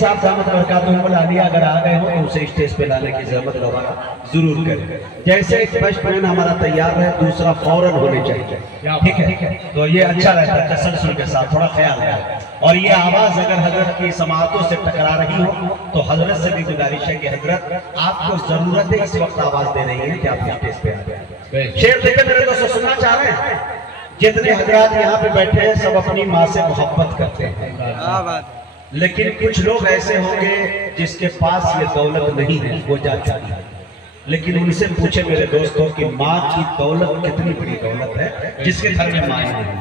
साहब दामद बरकातुहुम अलिया अगर आ गए हो तो उसे स्टेज पे लाने की जरूरत रवाना जरूर करें। जैसे फर्स्ट पैन हमारा तैयार है, दूसरा फौरन होने चाहिए, ठीक है? तो ये अच्छा रहता है, तसलसल के साथ थोड़ा ख्याल है। और ये आवाज अगर हजरत की समाअतों से टकरा रही हो तो हजरत से भी गुजारिश है कि हजरत आपको जरूरत है, इस वक्त आवाज दे रही है कि आप स्टेज पे आ जाए। शेर देखे मेरे दोस्तों, सुनना चाह रहे हैं? जितने हजरात यहाँ पे बैठे हैं सब अपनी माँ से मोहब्बत करते हैं, लेकिन कुछ लोग ऐसे होंगे जिसके पास ये दौलत नहीं है, वो जा चुकी है। लेकिन उनसे पूछे मेरे दोस्तों कि माँ की दौलत कितनी बड़ी दौलत है जिसके घर में माँ नहीं है।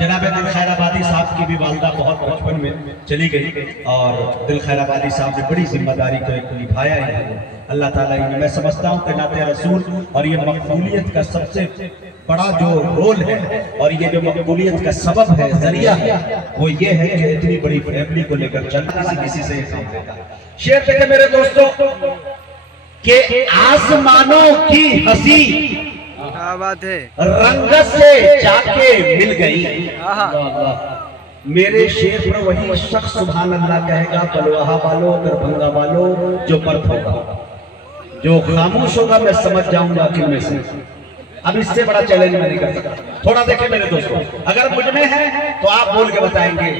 जनाब दिल खैराबादी साहब की भी वालदा बहुत बचपन में चली गई और दिल खैराबादी साहब ने बड़ी जिम्मेदारी को एक निभाया है। अल्लाह ताला इन्हें, मैं समझता हूँ कि नाते रसूल और ये मकबूलियत का सबसे बड़ा जो रोल है और ये जो मकबूलियत का सबब है, जरिया है, वो ये है कि इतनी बड़ी फैमिली को लेकर चलना किसी से शेर देखे मेरे दोस्तों कि आसमानों की हंसी क्या बात है रंगत से जाके मिल गई। मेरे शेर पर वही शख्स सुभान अल्लाह कहेगा, बलवाहा वालों, दरभंगा वालों, जो मर्द होगा, जो खामोश होगा मैं समझ जाऊंगा कि मैं से। अब इससे बड़ा चैलेंज मैं नहीं कर सकता। थोड़ा देखें मेरे दोस्तों, अगर मुझ में है तो आप बोल के बताएंगे।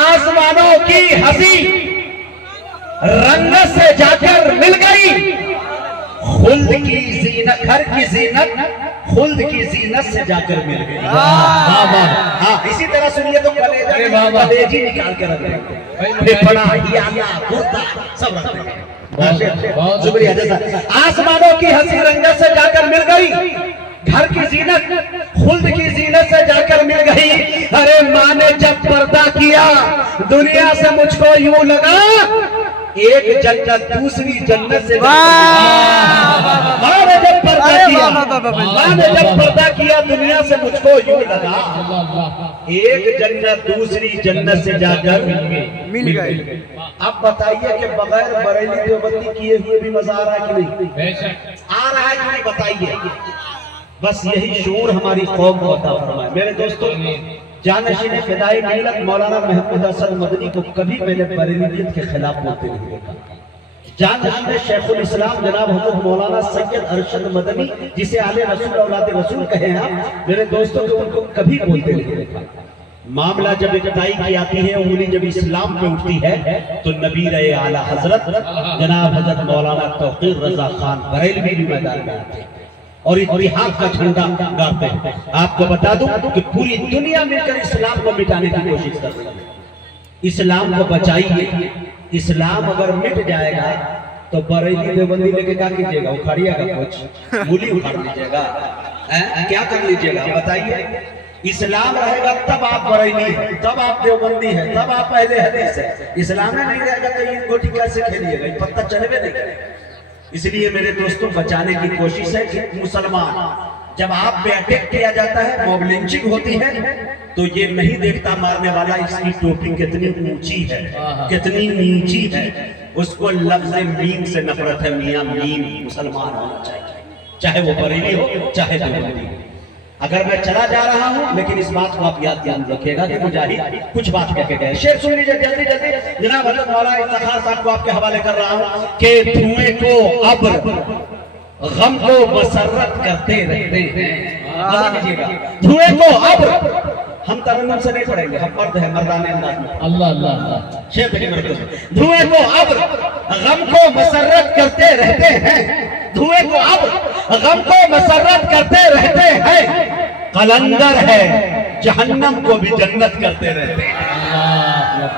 आसमानों की हंसी रंगत से जाकर मिल गई, खुल्द की जीनत, घर की जीनत खुल्द की जीनत से जाकर मिल गई। हाँ, इसी तरह सुनिए तो कलेजी निकाल के रख देंगे, सब रख देंगे। शुक्रिया जैसा। आसमानों की हंसी रंगत से जाकर मिल गई, घर की जीनत खुल्द की जीनत से जाकर मिल गई। अरे माँ ने जब पर्दा किया दुनिया से मुझको यूं लगा एक जन्नत दूसरी जन्नत से। माँ ने जब पर्दा किया दुनिया से मुझको यूं लगा एक जन्नत दूसरी जन्नत से जाकर मिल गई। अब बताइए कि बगैर बरेली देवबंदी किए हुए भी मजा आ रहा है कि नहीं? आ रहा है कि नहीं बताइए? बस यही शूर हमारी कौम को अता फरमाए। मेरे दोस्तों, जानशीन फिदाई मिल्लत मौलाना महमूद हसन मदनी को कभी मैंने बरेलियत के खिलाफ बोलते नहीं देखा। जानशीन शेखुल इस्लाम जनाब हजरत मौलाना सैयद अरशद मदनी, जिसे आले रसूल औलाद रसूल कहे हैं, मेरे दोस्तों को उनको कभी बोलते नहीं देखा। मामला जब इकताई की आती है, उंगली जब इस्लाम पे उठती है तो नबी रहे आला हजरत जनाब हजरत मौलाना तौकीर रजा खान बरेलवी भी मैदान में आते हैं और इत्तिहाद का झंडा गाड़ते हैं। आपको बता दूं कि पूरी दुनिया मिलकर इस्लाम को मिटाने की कोशिश कर रही है। इस्लाम को बचाइए। इस्लाम अगर मिट जाएगा तो बरेली देवबंदी लेके क्या कीजिएगा? उखाड़िएगा? कुछ मूली उखाड़ लीजिएगा? क्या कर लीजिएगा बताइए? इस्लाम रहेगा तब आप बरेली है, तब आप देवबंदी है, तब आप अहले हदीस है। इस्लाम में नहीं रहेगा तो ये गोटी कैसे खेलिएगा? पत्ता चलवे नहीं करेगा। इसलिए मेरे दोस्तों, बचाने की कोशिश है कि मुसलमान जब आप पे अटैक किया जाता है, मॉब लिंचिंग होती है, तो ये नहीं देखता मारने वाला इसकी टोपी कितनी ऊंची है, कितनी नीची है। उसको लफ्ज़ मीम से नफरत है। मियां मीम मुसलमान होना चाहिए, चाहे वो बरेली हो चाहे देवबंदी हो। अगर मैं चला जा रहा हूं, लेकिन इस बात को आप याद ध्यान रखिएगा कि मुजाहिद कुछ बात कह के गए। शेर सुन लीजिए जल्दी जल्दी। जनाब हजरत मौलाना इफ्तिखार साहब को आपके हवाले कर रहा हूं कि धुएं को अब्र गम को मसरत करते रहते हैं। धुएं को अब्र, हम तरन्नुम से नहीं पढ़ेंगे, हम मर्द है, मर्दाने अंदाज में। अल्लाह अल्लाह। शेर देखिए मेरे दोस्त, धुएं को अब्र गम को मसरत करते रहते हैं। धुएं को अब्र गम को मसरत करते रहते हैं। कलंदर है जहन्नम को भी जन्नत करते रहते हैं।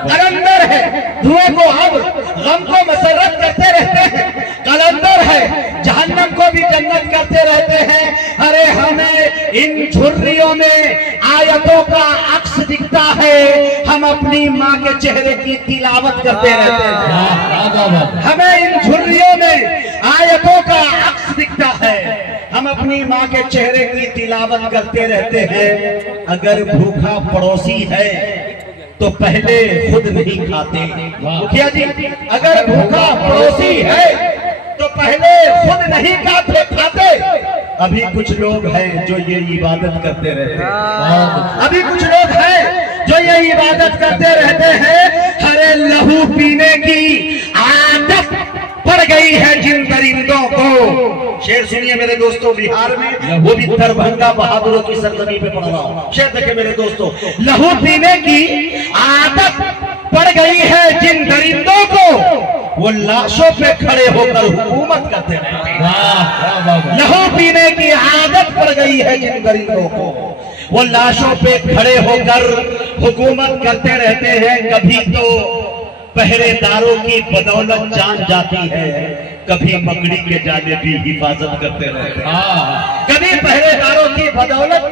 कलंदर है, धुएं को अब्र गम को मसरत करते रहते हैं। कलंदर है, जहन्नम को भी जन्नत करते रहते हैं। अरे हमें इन झुर्रियों में आयतों का अक्स दिखता है, हम अपनी माँ के चेहरे की तिलावत करते रहते हैं। हमें इन झुर्रियों में आयतों का अक्स दिखता है, हम अपनी माँ के चेहरे की तिलावत करते रहते हैं। अगर भूखा पड़ोसी है तो पहले खुद नहीं खाते। मुखिया जी, अगर भूखा पड़ोसी है तो पहले खुद नहीं खाते। अभी कुछ लोग हैं जो ये इबादत करते रहते हैं। अभी कुछ लोग हैं जो ये इबादत करते रहते हैं। हरे लहू पीने की शेर सुनिए मेरे दोस्तों, बिहार में वो भी दरभंगा बहादुरों की सरजमी पे पड़ रहा हूं। शेर देखिए मेरे दोस्तों, लहू पीने की आदत पड़ गई है जिन दरिंदों को, वो लाशों पे खड़े होकर हुकूमत करते रहते हैं। लहू पीने की आदत पड़ गई है जिन दरिंदों को, वो लाशों पे खड़े होकर हुकूमत करते रहते हैं। कभी तो पहरेदारों की बदौलत जान जाती है, कभी मकड़ी के जाले भी हिफाजत करते रहते हैं। कभी पहरेदारों की बदौलत,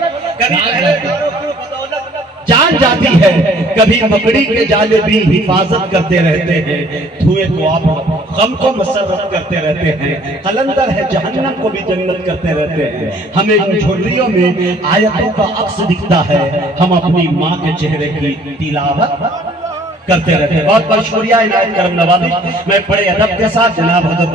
कभी पहरेदारों की बदौलत जान जाती है, कभी मकड़ी के जाले भी हिफाजत करते रहते हैं। धुएं को आप गम को मसरत करते रहते हैं, कलंदर है जहन्नम को भी जन्नत करते रहते हैं। हमें इन झुर्रियों में आयतों का अक्स दिखता है, हम अपनी माँ के चेहरे की तिलावत करते रहते हैं। बहुत बहुत शुक्रिया इनायत करम नवाजी। मैं बड़े अदब के साथ जनाब हजरत